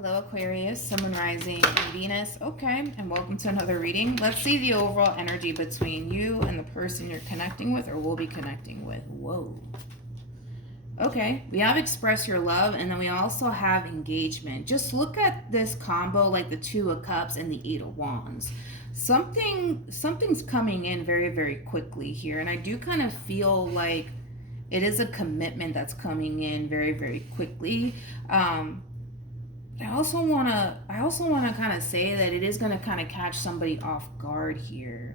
Hello Aquarius, Sun, Moon, Rising, and Venus. Okay, and welcome to another reading. Let's see the overall energy between you and the person you're connecting with or will be connecting with. Whoa. Okay, we have express your love, and then we also have engagement. Just look at this combo like the Two of Cups and the Eight of Wands. Something's coming in very, very quickly here, and I do kind of feel like it is a commitment that's coming in very, very quickly. I also want to kind of say that it is going to kind of catch somebody off guard here.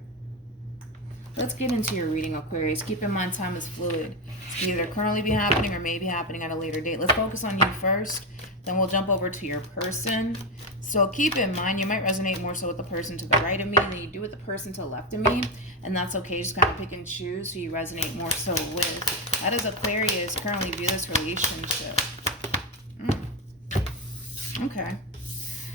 Let's get into your reading, Aquarius. Keep in mind, time is fluid. It's can either currently be happening or may be happening at a later date. Let's focus on you first. Then we'll jump over to your person. So keep in mind, you might resonate more so with the person to the right of me than you do with the person to the left of me. And that's okay. Just kind of pick and choose who you resonate more so with. How does Aquarius currently view this relationship? Okay.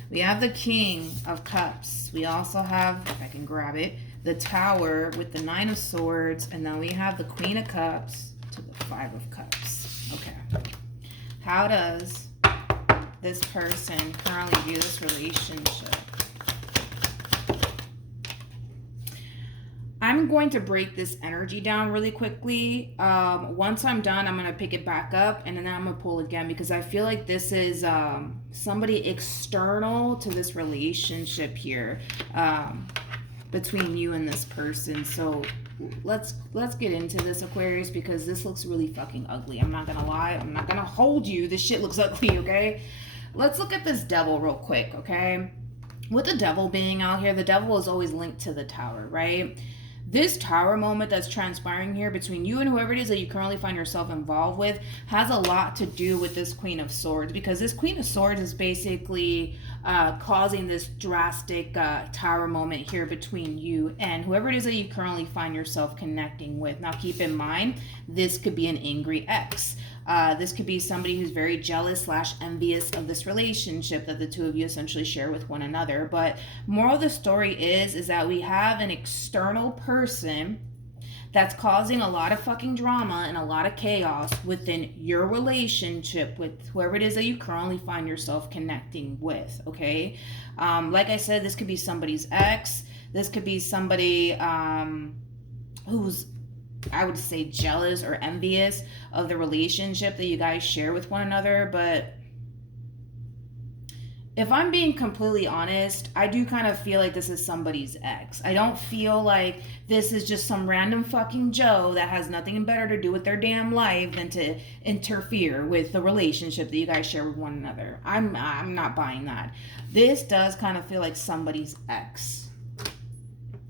We have the King of Cups. We also have, if I can grab it, the Tower with the Nine of Swords. And then we have the Queen of Cups to the Five of Cups. Okay. How does this person currently view this relationship? I'm going to break this energy down really quickly. Once I'm done, I'm going to pick it back up and then I'm going to pull again because I feel like this is somebody external to this relationship here between you and this person. So let's get into this, Aquarius, because this looks really fucking ugly. I'm not going to lie. I'm not going to hold you. This shit looks ugly, okay? Let's look at this devil real quick, okay? With the devil being out here, the devil is always linked to the Tower, right? This Tower moment that's transpiring here between you and whoever it is that you currently find yourself involved with has a lot to do with this Queen of Swords, because this Queen of Swords is basically causing this drastic Tower moment here between you and whoever it is that you currently find yourself connecting with. Now keep in mind, this could be an angry ex. This could be somebody who's very jealous / envious of this relationship that the two of you essentially share with one another. But moral of the story is that we have an external person that's causing a lot of fucking drama and a lot of chaos within your relationship with whoever it is that you currently find yourself connecting with, okay? Like I said, this could be somebody's ex. This could be somebody who's, I would say, jealous or envious of the relationship that you guys share with one another. But if I'm being completely honest, I do kind of feel like this is somebody's ex. I don't feel like this is just some random fucking Joe that has nothing better to do with their damn life than to interfere with the relationship that you guys share with one another. I'm not buying that. This does kind of feel like somebody's ex.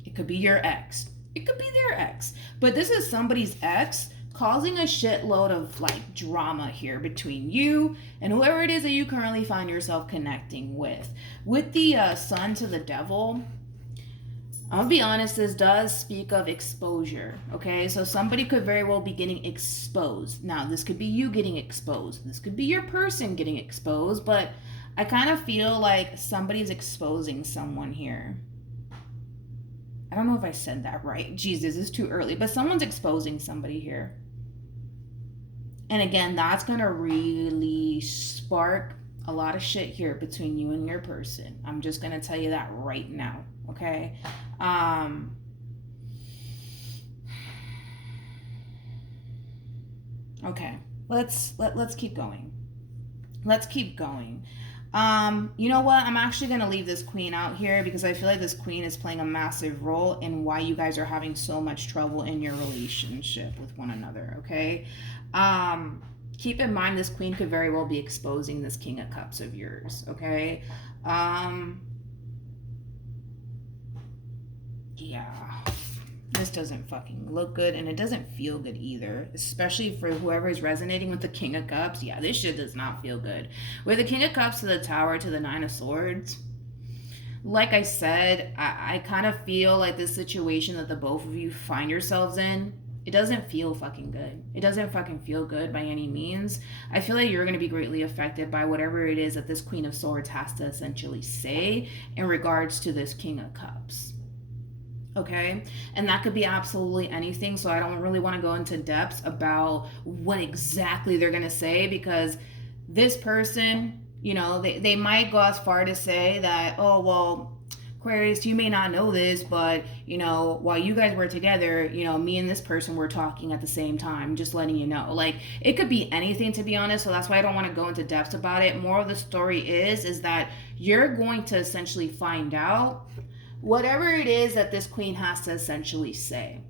It could be your ex. It could be their ex. But this is somebody's ex causing a shitload of like drama here between you and whoever it is that you currently find yourself connecting with. With the Sun to the Devil, I'm gonna be honest, this does speak of exposure, okay? So somebody could very well be getting exposed. Now, this could be you getting exposed. This could be your person getting exposed, but I kind of feel like somebody's exposing someone here. I don't know if I said that right. Jesus, it's too early. But someone's exposing somebody here. And again, that's going to really spark a lot of shit here between you and your person. I'm just going to tell you that right now, okay? Okay, let's keep going. Let's keep going. You know what? I'm actually going to leave this queen out here because I feel like this queen is playing a massive role in why you guys are having so much trouble in your relationship with one another, okay? Keep in mind, this queen could very well be exposing this King of Cups of yours, okay? Yeah. This doesn't fucking look good, and it doesn't feel good either, especially for whoever is resonating with the King of Cups. Yeah, this shit does not feel good. With the King of Cups to the Tower to the Nine of Swords, like I said, I kind of feel like this situation that the both of you find yourselves in, it doesn't feel fucking good. It doesn't fucking feel good by any means. I feel like you're going to be greatly affected by whatever it is that this Queen of Swords has to essentially say in regards to this King of Cups. Okay, and that could be absolutely anything, so I don't really want to go into depths about what exactly they're going to say, because this person You know, they might go as far to say that, oh, well, Aquarius, you may not know this, but, you know, while you guys were together, you know, me and this person were talking at the same time, just letting you know. Like, it could be anything, to be honest, so that's why I don't want to go into depth about it. More of the story is that you're going to essentially find out whatever it is that this queen has to essentially say,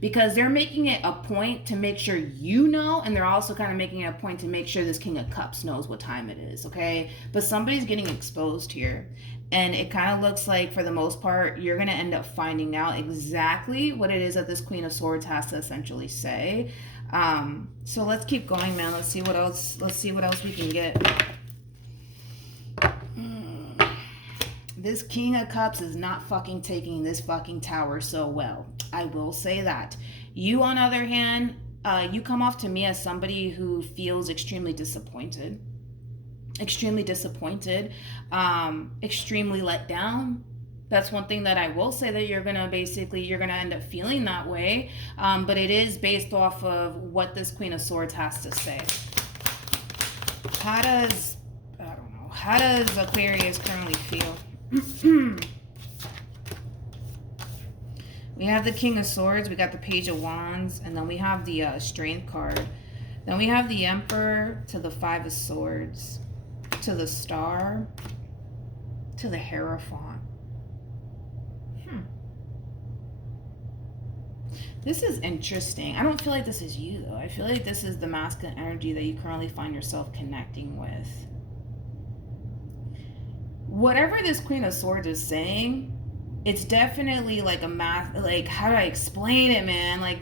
because they're making it a point to make sure you know, and they're also kind of making it a point to make sure this King of Cups knows what time it is, okay? But somebody's getting exposed here, and it kind of looks like, for the most part, you're going to end up finding out exactly what it is that this Queen of Swords has to essentially say. So let's keep going, man. Let's see what else we can get. This King of Cups is not fucking taking this fucking tower so well. I will say that. You, on the other hand, you come off to me as somebody who feels extremely disappointed. Extremely let down. That's one thing that I will say, that you're gonna end up feeling that way. But it is based off of what this Queen of Swords has to say. How does Aquarius currently feel? We have the King of Swords, we got the Page of Wands, and then we have the Strength card. Then we have the Emperor, to the Five of Swords, to the Star, to the Hierophant. This is interesting. I don't feel like this is you, though. I feel like this is the masculine energy that you currently find yourself connecting with. Whatever this Queen of Swords is saying, it's definitely like like, how do I explain it, man? Like,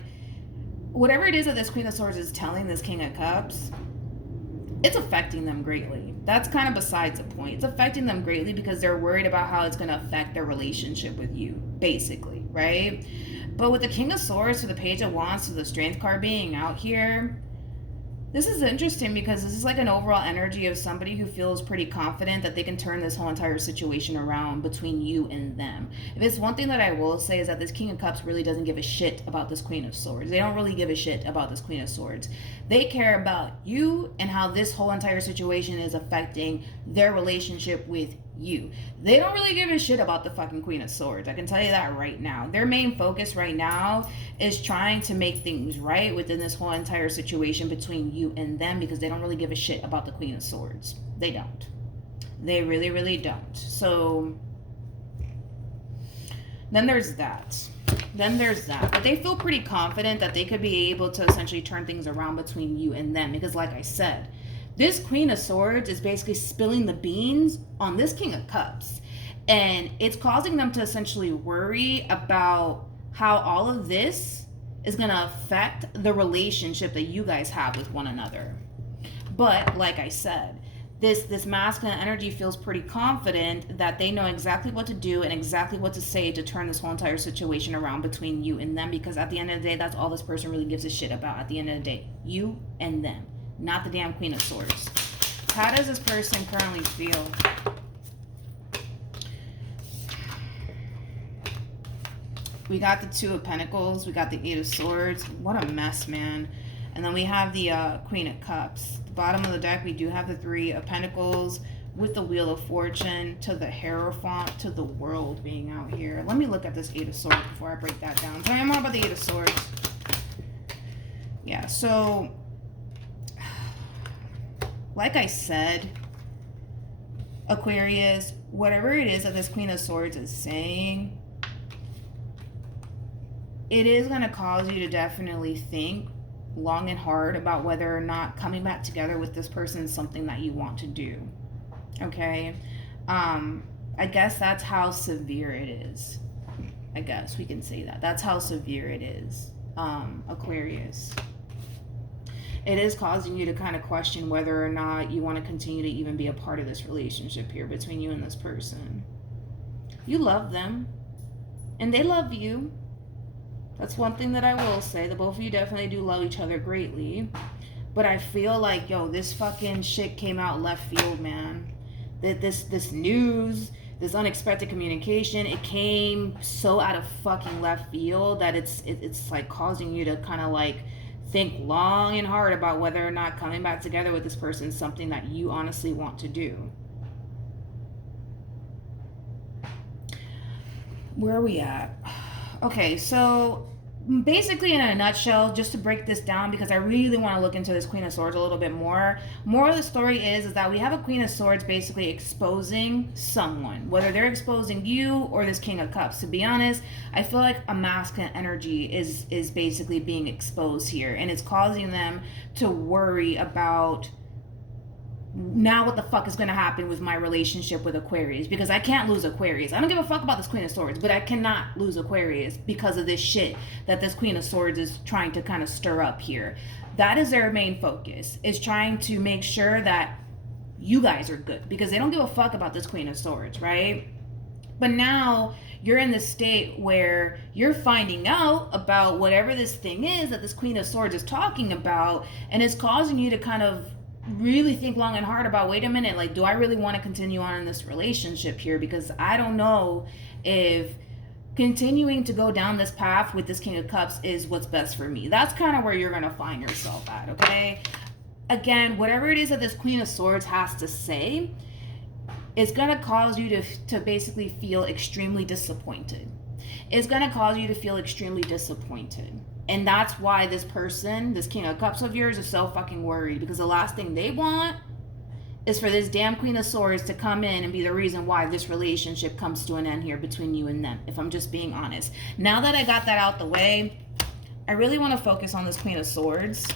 whatever it is that this Queen of Swords is telling this King of Cups, it's affecting them greatly. That's kind of besides the point. It's affecting them greatly because they're worried about how it's going to affect their relationship with you, basically, right? But with the King of Swords to the Page of Wands to the Strength card being out here, this is interesting because this is like an overall energy of somebody who feels pretty confident that they can turn this whole entire situation around between you and them. If it's one thing that I will say, is that this King of Cups really doesn't give a shit about this Queen of Swords. They don't really give a shit about this Queen of Swords. They care about you and how this whole entire situation is affecting their relationship with you. They don't really give a shit about the fucking Queen of Swords. I can tell you that right now. Their main focus right now is trying to make things right within this whole entire situation between you and them, because they don't really give a shit about the Queen of Swords. They don't. They really, really don't. So then there's that. But they feel pretty confident that they could be able to essentially turn things around between you and them, because like I said, this Queen of Swords is basically spilling the beans on this King of Cups. And it's causing them to essentially worry about how all of this is going to affect the relationship that you guys have with one another. But like I said, this masculine energy feels pretty confident that they know exactly what to do and exactly what to say to turn this whole entire situation around between you and them, because at the end of the day, that's all this person really gives a shit about. At the end of the day, you and them, not the damn Queen of Swords. How does this person currently feel? We got the Two of Pentacles. We got the Eight of Swords. What a mess, man. And then we have the Queen of Cups. The bottom of the deck, we do have the Three of Pentacles with the Wheel of Fortune to the Hierophant to the World being out here. Let me look at this Eight of Swords before I break that down. Tell me more about the Eight of Swords. Yeah, so like I said, Aquarius, whatever it is that this Queen of Swords is saying, it is going to cause you to definitely think long and hard about whether or not coming back together with this person is something that you want to do. Okay? I guess that's how severe it is. I guess we can say that. That's how severe it is, Aquarius. It is causing you to kind of question whether or not you want to continue to even be a part of this relationship here between you and this person. You love them, and they love you. That's one thing that I will say. The both of you definitely do love each other greatly. But I feel like, yo, this fucking shit came out left field, man. This news, this unexpected communication, it came so out of fucking left field that it's like causing you to kind of like think long and hard about whether or not coming back together with this person is something that you honestly want to do. Where are we at? Okay, so basically in a nutshell, just to break this down, because I really want to look into this Queen of Swords a little bit more. More of the story is that we have a Queen of Swords basically exposing someone, whether they're exposing you or this King of Cups. To be honest, I feel like a masculine energy is basically being exposed here, and it's causing them to worry about now what the fuck is going to happen with my relationship with Aquarius, because I can't lose Aquarius. I don't give a fuck about this Queen of Swords, but I cannot lose Aquarius because of this shit that this Queen of Swords is trying to kind of stir up here. That is their main focus, is trying to make sure that you guys are good, because they don't give a fuck about this Queen of Swords, right? But now you're in this state where you're finding out about whatever this thing is that this Queen of Swords is talking about, and it's causing you to kind of really think long and hard about, wait a minute, like, do I really want to continue on in this relationship here? Because I don't know if continuing to go down this path with this King of Cups is what's best for me. That's kind of where you're going to find yourself at, okay? Again, whatever it is that this Queen of Swords has to say, it's going to cause you to basically feel extremely disappointed. It's going to cause you to feel extremely disappointed. And that's why this person, this King of Cups of yours, is so fucking worried, because the last thing they want is for this damn Queen of Swords to come in and be the reason why this relationship comes to an end here between you and them, if I'm just being honest. Now that I got that out the way, I really want to focus on this Queen of Swords.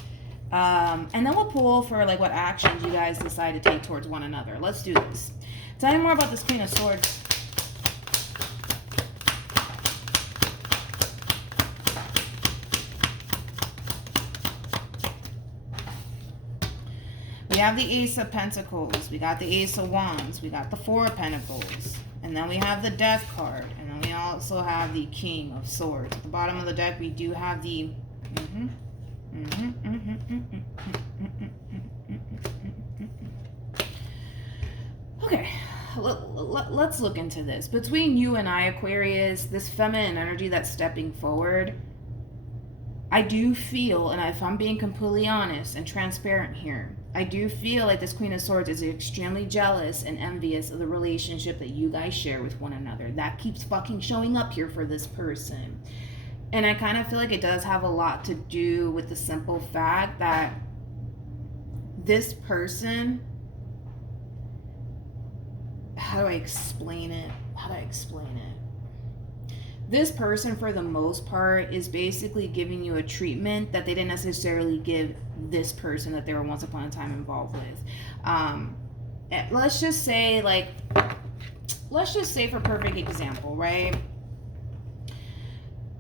And then we'll pull for like what actions you guys decide to take towards one another. Let's do this. Tell me more about this Queen of Swords. We have the Ace of Pentacles, we got the Ace of Wands, we got the Four of Pentacles, and then we have the Death card, and then we also have the King of Swords. At the bottom of the deck, we do have the... Okay, let's look into this. Between you and I, Aquarius, this feminine energy that's stepping forward, I do feel, and if I'm being completely honest and transparent here, I do feel like this Queen of Swords is extremely jealous and envious of the relationship that you guys share with one another. That keeps fucking showing up here for this person. And I kind of feel like it does have a lot to do with the simple fact that this person... How do I explain it? This person, for the most part, is basically giving you a treatment that they didn't necessarily give this person that they were once upon a time involved with. Let's just say for perfect example, right?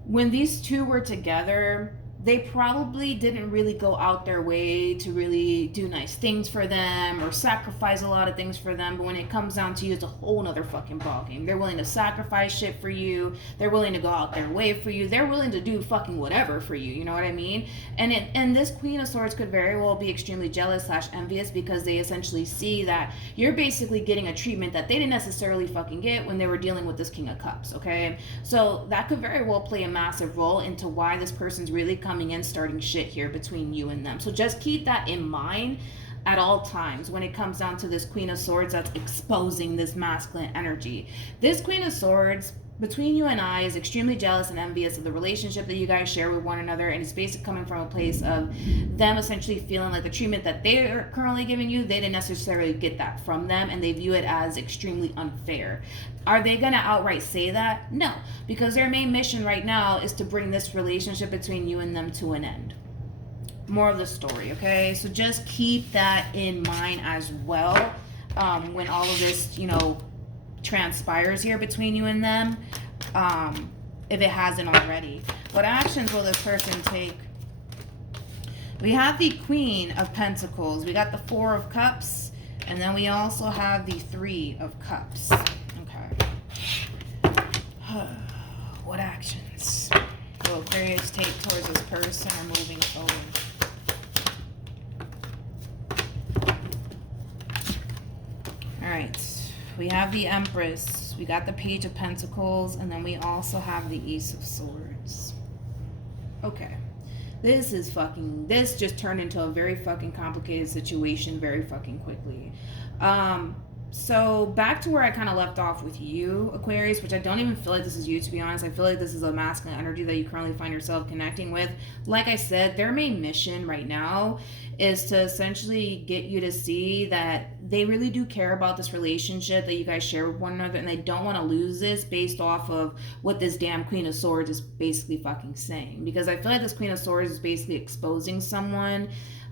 When these two were together, they probably didn't really go out their way to really do nice things for them or sacrifice a lot of things for them. But when it comes down to you, it's a whole nother fucking ballgame. They're willing to sacrifice shit for you. They're willing to go out their way for you. They're willing to do fucking whatever for you. You know what I mean? And this Queen of Swords could very well be extremely jealous / envious, because they essentially see that you're basically getting a treatment that they didn't necessarily fucking get when they were dealing with this King of Cups, okay? So that could very well play a massive role into why this person's really coming in starting shit here between you and them. So just keep that in mind at all times when it comes down to this Queen of Swords that's exposing this masculine energy. This Queen of Swords between you and I is extremely jealous and envious of the relationship that you guys share with one another, and it's basically coming from a place of them essentially feeling like the treatment that they're currently giving you, they didn't necessarily get that from them, and they view it as extremely unfair. Are they going to outright say that? No, because their main mission right now is to bring this relationship between you and them to an end. More of the story, okay? So just keep that in mind as well when all of this, transpires here between you and them, if it hasn't already. What actions will this person take? We have the Queen of Pentacles, we got the Four of Cups, and then we also have the Three of Cups. Okay. What actions will Aquarius take towards this person or moving forward? All right. We have the Empress, we got the Page of Pentacles, and then we also have the Ace of Swords. Okay. This just turned into a very fucking complicated situation very fucking quickly. So back to where I kind of left off with you, Aquarius, which I don't even feel like this is you, to be honest. I feel like this is a masculine energy that you currently find yourself connecting with. Like I said, their main mission right now is to essentially get you to see that they really do care about this relationship that you guys share with one another, and they don't want to lose this based off of what this damn Queen of Swords is basically fucking saying. Because I feel like this Queen of Swords is basically exposing someone,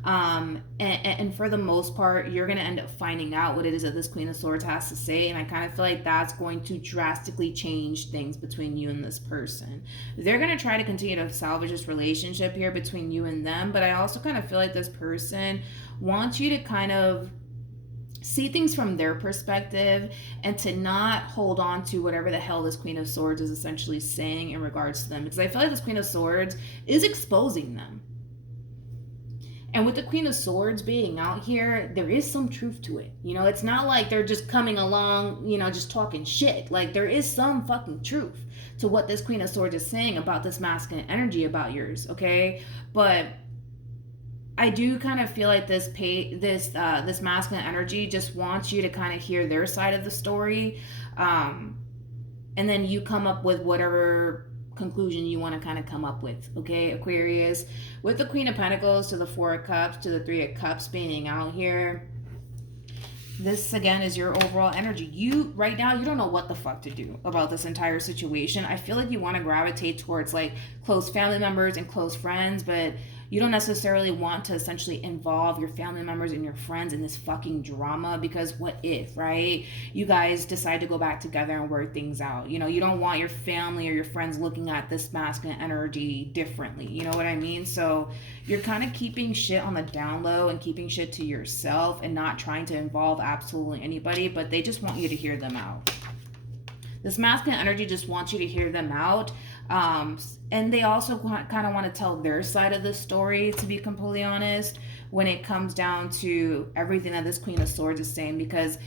and for the most part, you're going to end up finding out what it is that this Queen of Swords has to say. And I kind of feel like that's going to drastically change things between you and this person. They're going to try to continue to salvage this relationship here between you and them. But I also kind of feel like this person wants you to kind of see things from their perspective and to not hold on to whatever the hell this Queen of Swords is essentially saying in regards to them. Because I feel like this Queen of Swords is exposing them. And with the Queen of Swords being out here, there is some truth to it. You know, it's not like they're just coming along, you know, just talking shit. Like, there is some fucking truth to what this Queen of Swords is saying about this masculine energy about yours, okay? But I do kind of feel like this masculine energy just wants you to kind of hear their side of the story. And then you come up with whatever conclusion you want to kind of come up with, okay, Aquarius? With the Queen of Pentacles to the Four of Cups to the Three of Cups being out here, this again is your overall energy. You right now, you don't know what the fuck to do about this entire situation. I feel like you want to gravitate towards like close family members and close friends, but you don't necessarily want to essentially involve your family members and your friends in this fucking drama, because what if, right? You guys decide to go back together and work things out. You know, you don't want your family or your friends looking at this masculine energy differently. You know what I mean? So you're kind of keeping shit on the down low and keeping shit to yourself and not trying to involve absolutely anybody, but they just want you to hear them out. This masculine energy just wants you to hear them out. And they also kind of want to tell their side of the story, to be completely honest, when it comes down to everything that this Queen of Swords is saying. Because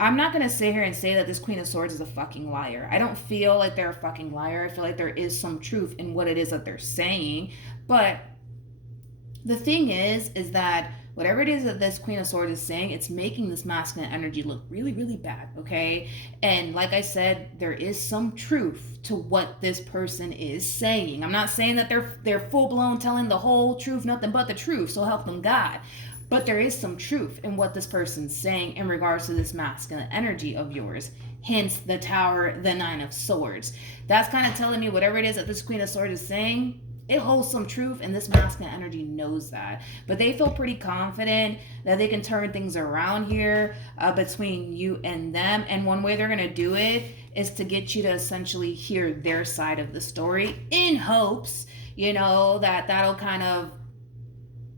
I'm not going to sit here and say that this Queen of Swords is a fucking liar. I don't feel like they're a fucking liar. I feel like there is some truth in what it is that they're saying. But the thing is that whatever it is that this Queen of Swords is saying, it's making this masculine energy look really, really bad, okay? And like I said, there is some truth to what this person is saying. I'm not saying that they're full-blown telling the whole truth, nothing but the truth, so help them God. But there is some truth in what this person's saying in regards to this masculine energy of yours. Hence the Tower, the Nine of Swords. That's kind of telling me whatever it is that this Queen of Swords is saying, it holds some truth, and this masculine energy knows that. But they feel pretty confident that they can turn things around here between you and them. And one way they're going to do it is to get you to essentially hear their side of the story in hopes, you know, that that'll kind of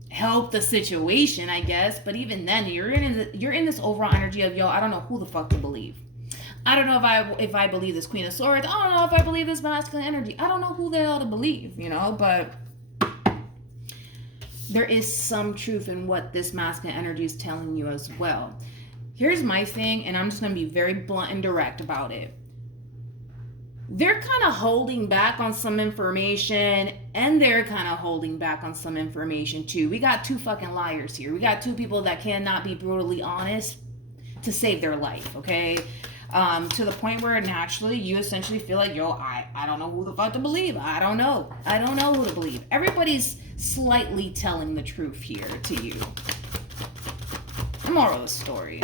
help the situation, I guess. But even then, you're in this overall energy of, yo, I don't know who the fuck to believe. I don't know if I believe this Queen of Swords. I don't know if I believe this masculine energy. I don't know who the hell to believe, you know, but there is some truth in what this masculine energy is telling you as well. Here's my thing, and I'm just going to be very blunt and direct about it. They're kind of holding back on some information, and they're kind of holding back on some information too. We got two fucking liars here. We got two people that cannot be brutally honest to save their life, okay? To the point where naturally you essentially feel like, yo, I don't know who the fuck to believe. I don't know who to believe. Everybody's slightly telling the truth here to you. The moral of the story.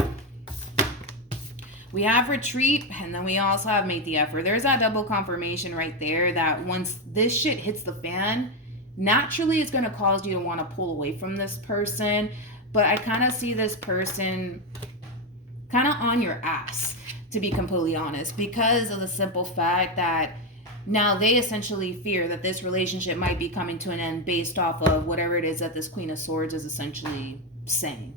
We have retreat, and then we also have make the effort. There's that double confirmation right there that once this shit hits the fan, naturally it's going to cause you to want to pull away from this person. But I kind of see this person kind of on your ass, to be completely honest, because of the simple fact that now they essentially fear that this relationship might be coming to an end based off of whatever it is that this Queen of Swords is essentially saying.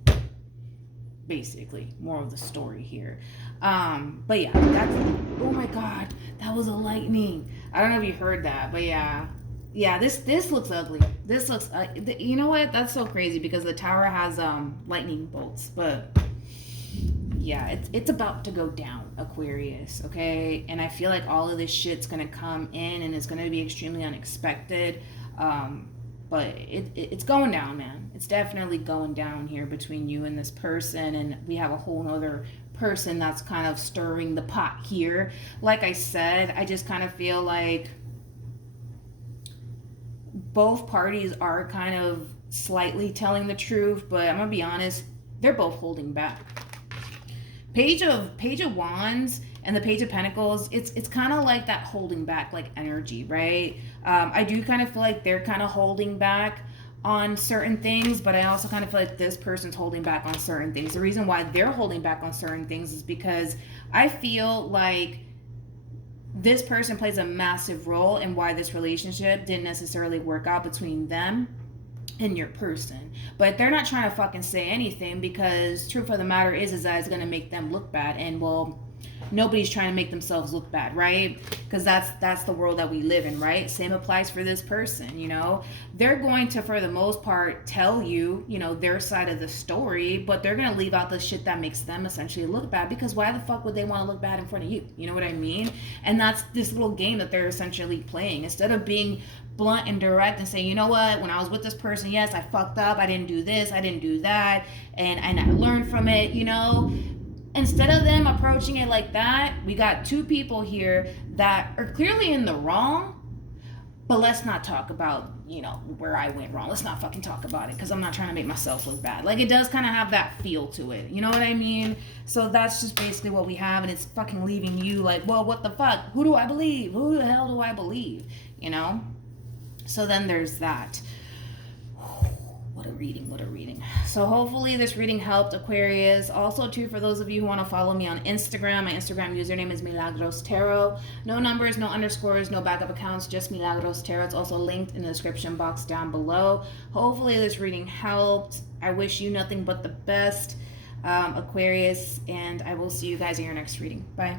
Basically, more of the story here. But yeah, that's, oh my God, that was a lightning. I don't know if you heard that, but yeah, this looks ugly. This looks, you know what? That's so crazy because the tower has lightning bolts, but yeah, it's about to go down, Aquarius, okay? And I feel like all of this shit's gonna come in and it's gonna be extremely unexpected. But it's going down, man. It's definitely going down here between you and this person, and we have a whole nother person that's kind of stirring the pot here. Like I said, I just kind of feel like both parties are kind of slightly telling the truth, but I'm gonna be honest, they're both holding back. Page of Wands and the Page of Pentacles, it's kind of like that holding back like energy, right? I do kind of feel like they're kind of holding back on certain things, but I also kind of feel like this person's holding back on certain things. The reason why they're holding back on certain things is because I feel like this person plays a massive role in why this relationship didn't necessarily work out between them and your person. But they're not trying to fucking say anything, because truth of the matter is that it's going to make them look bad, and well, nobody's trying to make themselves look bad, right? Because that's the world that we live in, right? Same applies for this person. You know, they're going to, for the most part, tell you, you know, their side of the story, but they're going to leave out the shit that makes them essentially look bad, because why the fuck would they want to look bad in front of you? You know what I mean? And that's this little game that they're essentially playing. Instead of being blunt and direct and saying, you know what, when I was with this person, yes, I fucked up, I didn't do this, I didn't do that, and I learned from it, you know. Instead of them approaching it like that, we got two people here that are clearly in the wrong, but let's not talk about, you know, where I went wrong. Let's not fucking talk about it, because I'm not trying to make myself look bad. Like, it does kind of have that feel to it. You know what I mean? So that's just basically what we have, and it's fucking leaving you like, well, what the fuck? Who do I believe? Who the hell do I believe? You know? So then there's that. What a reading, what a reading. So hopefully this reading helped, Aquarius. Also, too, for those of you who want to follow me on Instagram, my Instagram username is MilagrosTarot. No numbers, no underscores, no backup accounts, just MilagrosTarot. It's also linked in the description box down below. Hopefully this reading helped. I wish you nothing but the best, Aquarius, and I will see you guys in your next reading. Bye.